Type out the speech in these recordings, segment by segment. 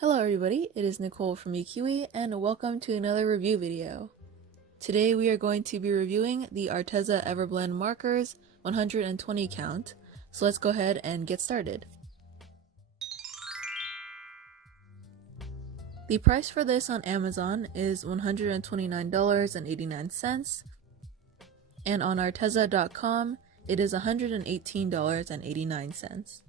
Hello everybody, it is Nicole from iiKiui and welcome to another review video. Today we are going to be reviewing the Arteza Everblend markers 120 count, so let's go ahead and get started. The price for this on Amazon is $129.89 and on Arteza.com it is $118.89.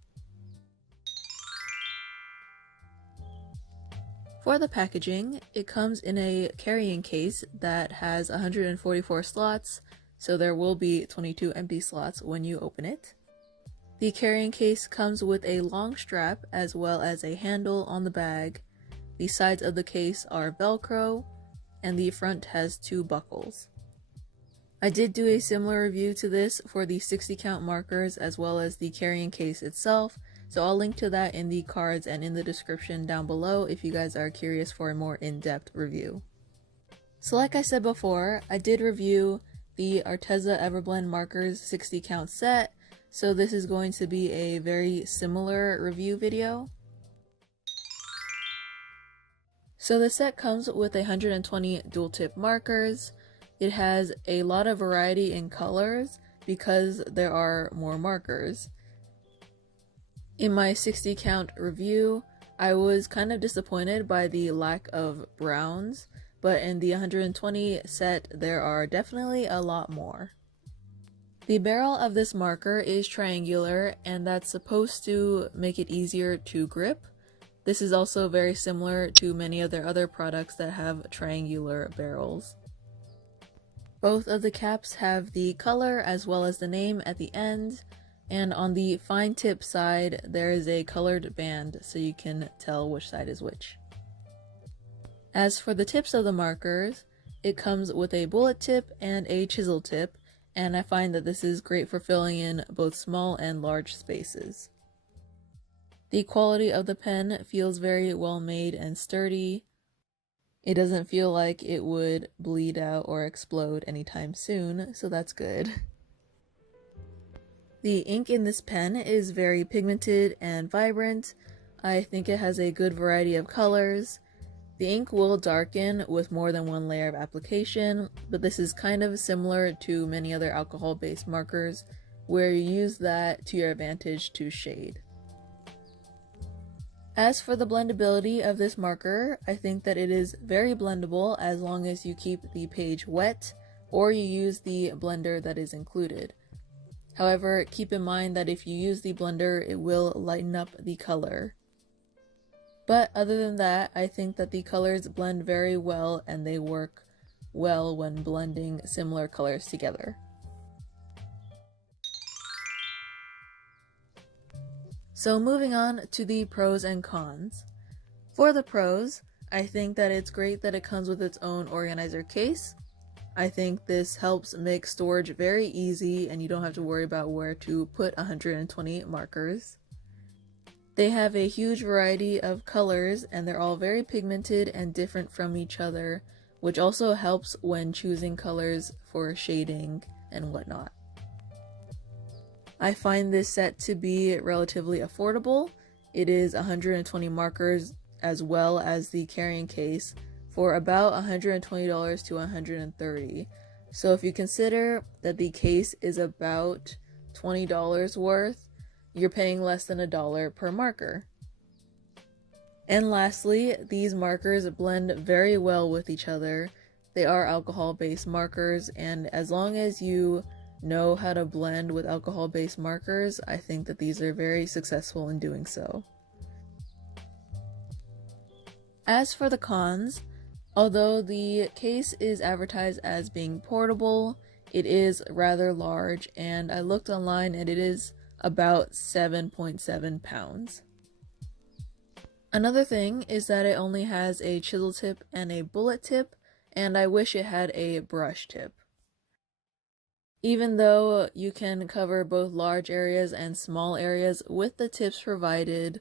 For the packaging, it comes in a carrying case that has 144 slots, so there will be 22 empty slots when you open it. The carrying case comes with a long strap as well as a handle on the bag. The sides of the case are Velcro, and the front has 2 buckles. I did do a similar review to this for the 60 count markers as well as the carrying case itself, so I'll link to that in the cards and in the description down below if you guys are curious for a more in-depth review. So like I said before, I did review the Arteza Everblend markers 60 count set, so this is going to be a very similar review video. So the set comes with 120 dual tip markers. It has a lot of variety in colors because there are more markers. In my 60 count review, I was kind of disappointed by the lack of browns, but in the 120 set there are definitely a lot more. The barrel of this marker is triangular and that's supposed to make it easier to grip. This is also very similar to many of their other products that have triangular barrels. Both of the caps have the color as well as the name at the end. And on the fine tip side, there is a colored band so you can tell which side is which. As for the tips of the markers, it comes with a bullet tip and a chisel tip, and I find that this is great for filling in both small and large spaces. The quality of the pen feels very well made and sturdy. It doesn't feel like it would bleed out or explode anytime soon, so that's good. The ink in this pen is very pigmented and vibrant. I think it has a good variety of colors. The ink will darken with more than one layer of application, but this is kind of similar to many other alcohol-based markers, where you use that to your advantage to shade. As for the blendability of this marker, I think that it is very blendable as long as you keep the page wet, or you use the blender that is included. However, keep in mind that if you use the blender, it will lighten up the color. But other than that, I think that the colors blend very well and they work well when blending similar colors together. So moving on to the pros and cons. For the pros, I think that it's great that it comes with its own organizer case. I think this helps make storage very easy and you don't have to worry about where to put 120 markers. They have a huge variety of colors and they're all very pigmented and different from each other, which also helps when choosing colors for shading and whatnot. I find this set to be relatively affordable. It is 120 markers as well as the carrying case for about $120 to $130. So if you consider that the case is about $20 worth, you're paying less than $1 per marker. And lastly, these markers blend very well with each other. They are alcohol-based markers, and as long as you know how to blend with alcohol-based markers, I think that these are very successful in doing so. As for the cons, although the case is advertised as being portable, it is rather large, and I looked online and it is about 7.7 pounds. Another thing is that it only has a chisel tip and a bullet tip, and I wish it had a brush tip. Even though you can cover both large areas and small areas with the tips provided,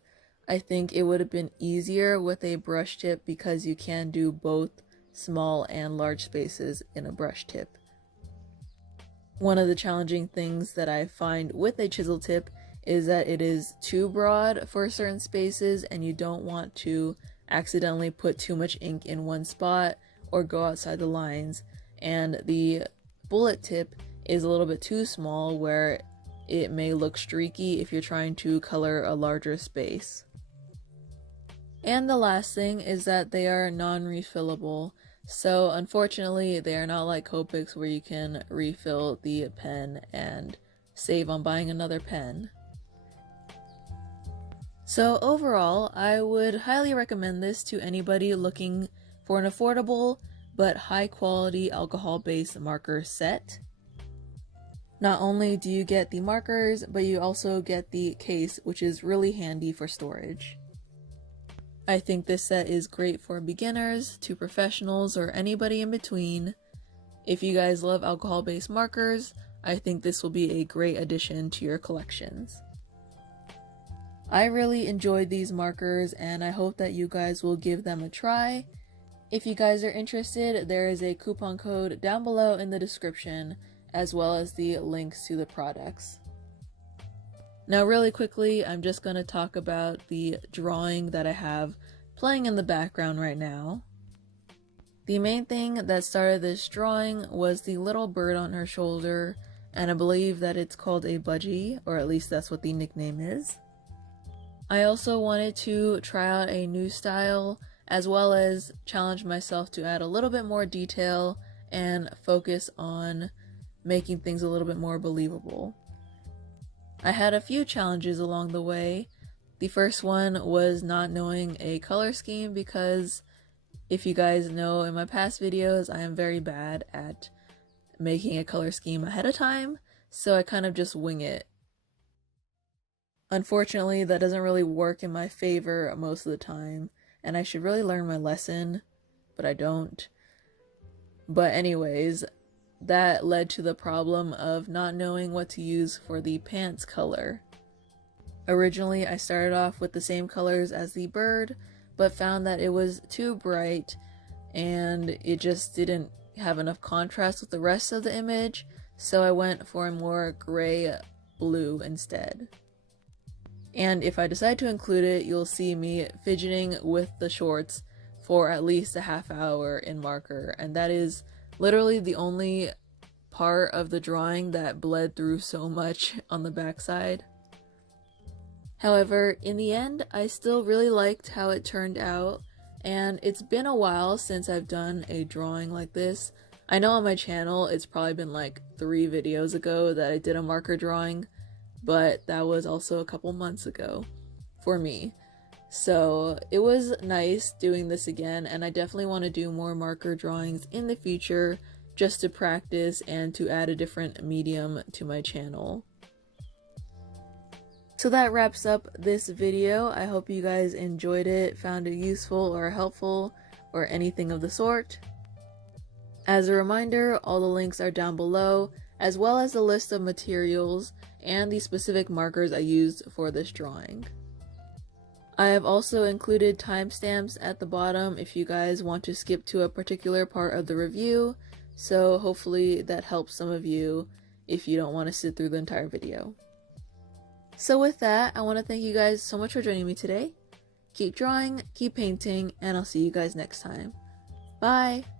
I think it would have been easier with a brush tip because you can do both small and large spaces in a brush tip. One of the challenging things that I find with a chisel tip is that it is too broad for certain spaces and you don't want to accidentally put too much ink in one spot or go outside the lines, and the bullet tip is a little bit too small where it may look streaky if you're trying to color a larger space. And the last thing is that they are non-refillable, so unfortunately they are not like Copics where you can refill the pen and save on buying another pen. So overall, I would highly recommend this to anybody looking for an affordable but high quality alcohol-based marker set. Not only do you get the markers, but you also get the case, which is really handy for storage. I think this set is great for beginners to professionals or anybody in between. If you guys love alcohol-based markers, I think this will be a great addition to your collections. I really enjoyed these markers and I hope that you guys will give them a try. If you guys are interested, there is a coupon code down below in the description, as well as the links to the products. Now really quickly, I'm just going to talk about the drawing that I have playing in the background right now. The main thing that started this drawing was the little bird on her shoulder, and I believe that it's called a budgie, or at least that's what the nickname is. I also wanted to try out a new style, as well as challenge myself to add a little bit more detail and focus on making things a little bit more believable. I had a few challenges along the way. The first one was not knowing a color scheme, because if you guys know in my past videos, I am very bad at making a color scheme ahead of time, so I kind of just wing it. Unfortunately, that doesn't really work in my favor most of the time, and I should really learn my lesson, but I don't. But anyways, that led to the problem of not knowing what to use for the pants color. Originally, I started off with the same colors as the bird, but found that it was too bright and it just didn't have enough contrast with the rest of the image, so I went for a more gray blue instead. And if I decide to include it, you'll see me fidgeting with the shorts for at least a half hour in marker, and that is literally the only part of the drawing that bled through so much on the backside. However, in the end, I still really liked how it turned out, and it's been a while since I've done a drawing like this. I know on my channel it's probably been like 3 videos ago that I did a marker drawing, but that was also a couple months ago for me. So it was nice doing this again, and I definitely want to do more marker drawings in the future just to practice and to add a different medium to my channel. So that wraps up this video. I hope you guys enjoyed it, found it useful or helpful, or anything of the sort. As a reminder, all the links are down below, as well as a list of materials and the specific markers I used for this drawing. I have also included timestamps at the bottom if you guys want to skip to a particular part of the review, so hopefully that helps some of you if you don't want to sit through the entire video. So with that, I want to thank you guys so much for joining me today. Keep drawing, keep painting, and I'll see you guys next time. Bye!